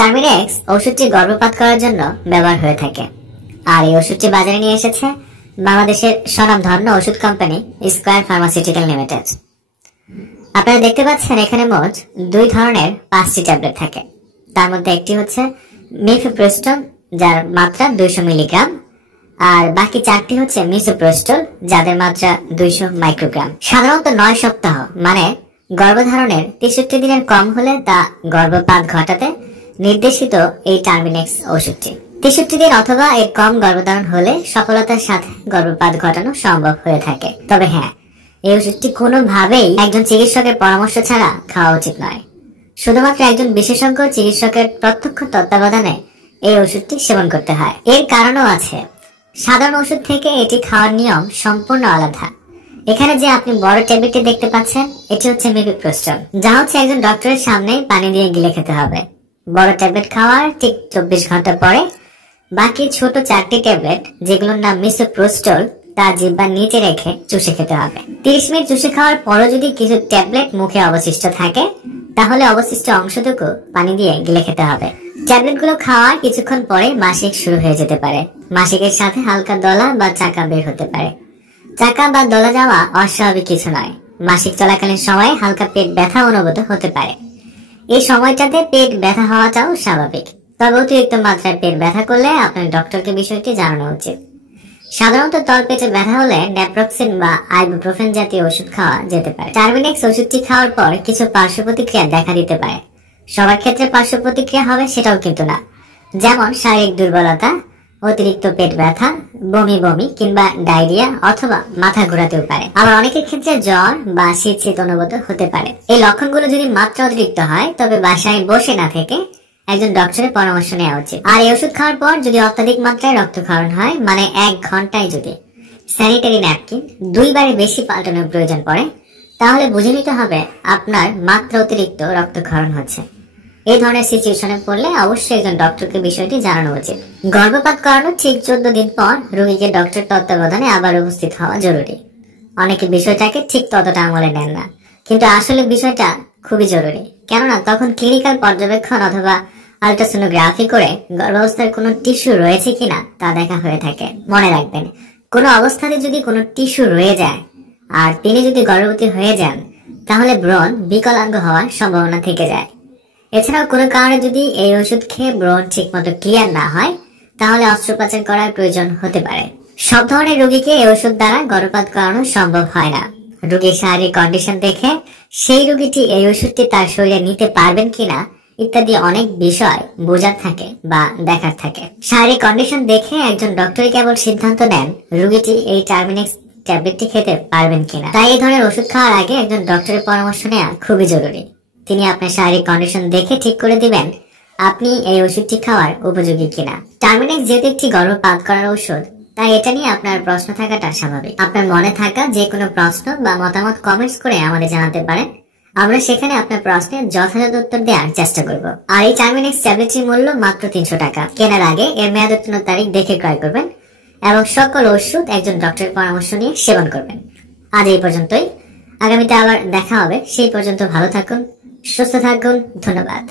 টার্মিনেক্স ওষুধটি গর্ভপাত করার জন্য ব্যবহার হয়ে থাকে, আর এই ওষুধটি বাজারে নিয়ে এসেছে বাংলাদেশের স্বনামধন্য ওষুধ কোম্পানি স্কয়ার ফার্মাসিউটিক্যাল লিমিটেড। আপনারা দেখতে পাচ্ছেন এখানে মোট 2 ধরনের 5টি ট্যাবলেট থাকে। তার মধ্যে একটি হচ্ছে মিফেপ্রোস্টল, যার মাত্রা 200 মিলিগ্রাম, আর বাকি 4টি হচ্ছে মিসোপ্রোস্টল, যাদের মাত্রা 200 মাইক্রোগ্রাম। সাধারণত 9 সপ্তাহ মানে গর্ভধারণের 63 দিনের কম হলে তা গর্ভপাত ঘটাতে নির্দেশিত এই টার্মিনেক্স ওষুধটি। 63 দিন অথবা এর কম গর্ভধারণ হলে সফলতার সাথে গর্ভপাত ঘটানো সম্ভব হয়ে থাকে। তবে হ্যাঁ, এই ওষুধটি কোনোভাবেই একজন চিকিৎসকের পরামর্শ ছাড়া খাওয়া উচিত নয়। শুধুমাত্র একজন বিশেষজ্ঞ চিকিৎসকের প্রত্যক্ষ তত্ত্বাবধানে এই ওষুধটি সেবন করতে হয়। এর কারণও আছে। সাধারণ ওষুধ থেকে এটি খাওয়ার নিয়ম সম্পূর্ণ আলাদা। এখানে যে আপনি বড় ট্যাবলেটটি দেখতে পাচ্ছেন, এটি হচ্ছে মিফেপ্রোস্টল, যা হচ্ছে একজন ডক্টরের সামনে পানি দিয়ে গিলে খেতে হবে। বড় ট্যাবলেট খাওয়ার ঠিক 24 ঘন্টা পরে বাকি ছোট 4টি ট্যাবলেট, যেগুলোর নাম মিসোপ্রোস্টল, তা জিহ্বার নিচে রেখে চুষে খেতে হবে। 30 মিনিট চুষে খাওয়ার পরও যদি কিছু ট্যাবলেট মুখে অবশিষ্ট থাকে, তাহলে অবশিষ্ট অংশটুকু পানি দিয়ে গিলে খেতে হবে। ট্যাবলেটগুলো খাওয়ার কিছুক্ষণ পরে মাসিক শুরু হয়ে যেতে পারে। মাসিকের সাথে হালকা দলা বা চাকা বের হতে পারে। চাকা বা দলা যাওয়া অস্বাভাবিক কিছু নয়। মাসিক চলাকালীন সময়ে হালকা পেট ব্যথা অনুভূত হতে পারে। এই সময়টাতে পেট ব্যথা হওয়াটাও স্বাভাবিক। তবে অতিরিক্ত মাত্রায় পেট ব্যথা করলে আপনার ডক্টরকে বিষয়টি জানানো উচিত। সাধারণত তলপেটে ব্যথা হলে নেপ্রক্সিন বা আইবুপ্রোফেন জাতীয় ওষুধ খাওয়া যেতে পারে। টার্মিনেক্স ওষুধটি খাওয়ার পর কিছু পার্শ্ব প্রতিক্রিয়া দেখা দিতে পারে। সবার ক্ষেত্রে পার্শ্ব প্রতিক্রিয়া হবে সেটাও কিন্তু না, যেমন শারীরিক দুর্বলতা, অতিরিক্ত পেট ব্যথা, বমি বমি কিংবা ডায়রিয়া অথবা মাথা ঘোরাতেও পারে। আবার অনেকের ক্ষেত্রে জ্বর বা শীত শীত অনুভূত হতে পারে। এই লক্ষণগুলো যদি মাত্রা অতিরিক্ত হয়, তবে বাসায় বসে না থেকে একজন ডক্টরের পরামর্শ নেওয়া উচিত। আর এই ওষুধ খাওয়ার পর যদি অত্যাধিক মাত্রায় রক্তক্ষরণ হয়, মানে 1 ঘন্টায় যদি স্যানিটারি ন্যাপকিন 2 বারে বেশি পাল্টানোর প্রয়োজন পড়ে, তাহলে বুঝে নিতে হবে আপনার মাত্রা অতিরিক্ত রক্তক্ষরণ হচ্ছে। এই ধরনের সিচুয়েশনে পড়লে অবশ্যই একজন ডক্টরকে বিষয়টি জানানো উচিত। গর্ভপাত করানোর ঠিক 14 দিন পর রোগীকে ডক্টর তত্ত্বাবধানে আবার উপস্থিত হওয়া জরুরি। অনেকে বিষয়টাকে ঠিক ততটা আমলে নেন না, কিন্তু আসলে বিষয়টা খুবই জরুরি। কেননা তখন ক্লিনিক্যাল পর্যবেক্ষণ অথবা আল্ট্রাসোনোগ্রাফি করে গর্ভাবস্থার কোনো টিস্যু রয়েছে কিনা তা দেখা হয়ে থাকে। মনে রাখবেন, কোনো অবস্থাতে যদি কোনো টিস্যু রয়ে যায় আর তিনি যদি গর্ভবতী হয়ে যান, তাহলে ব্রণ বিকলাঙ্গ হওয়ার সম্ভাবনা থেকে যায়। এছাড়াও কোনো কারণে যদি এই ওষুধ খেয়ে ব্রণ ঠিক মতো ক্লিয়ার না হয়, তাহলে অস্ত্রোপচার করার প্রয়োজন হতে পারে। সব ধরনের রোগীকে এই ওষুধ দ্বারা গর্ভপাত করানো সম্ভব হয় না। রোগীর শারীরিক কন্ডিশন দেখে সেই রোগীটি এই ওষুধটি তার শরীরে নিতে পারবেন কিনা ইত্যাদি অনেক বিষয় বোঝার থাকে বা দেখার থাকে। শারীরিক কন্ডিশন দেখে একজন ডক্টরই কেবল সিদ্ধান্ত নেন রোগীটি এই টার্মিনেক্স ট্যাবলেটটি খেতে পারবেন কিনা। তাই এই ধরনের ওষুধ খাওয়ার আগে একজন ডক্টরের পরামর্শ নেওয়া খুবই জরুরি। তিনি আপনার শারীরিক কন্ডিশন দেখে ঠিক করে দিবেন আপনি এই ওষুধটি খাওয়ার উপযোগী কিনা। টার্মিনেক্স যেহেতু একটি গর্ভপাত করার ওষুধ, তাই এটা নিয়ে আপনার প্রশ্ন থাকাটা স্বাভাবিক। আপনার মনে থাকা যে কোনো প্রশ্ন বা মতামত কমেন্টস করে আমাদের জানাতে পারেন। আমরা সেখানে আপনার প্রশ্নের যথাযথ উত্তর দেওয়ার চেষ্টা করব। আর এই টার্মিনেক্স ট্যাবলেটটির মূল্য মাত্র 300 টাকা। কেনার আগে এর মেয়াদ উত্তীর্ণ তারিখ দেখে ক্রয় করবেন এবং সকল ওষুধ একজন ডক্টরের পরামর্শ নিয়ে সেবন করবেন। আজ এই পর্যন্তই। আগামীতে আবার দেখা হবে। সেই পর্যন্ত ভালো থাকুন, সুস্থ থাকুন। ধন্যবাদ।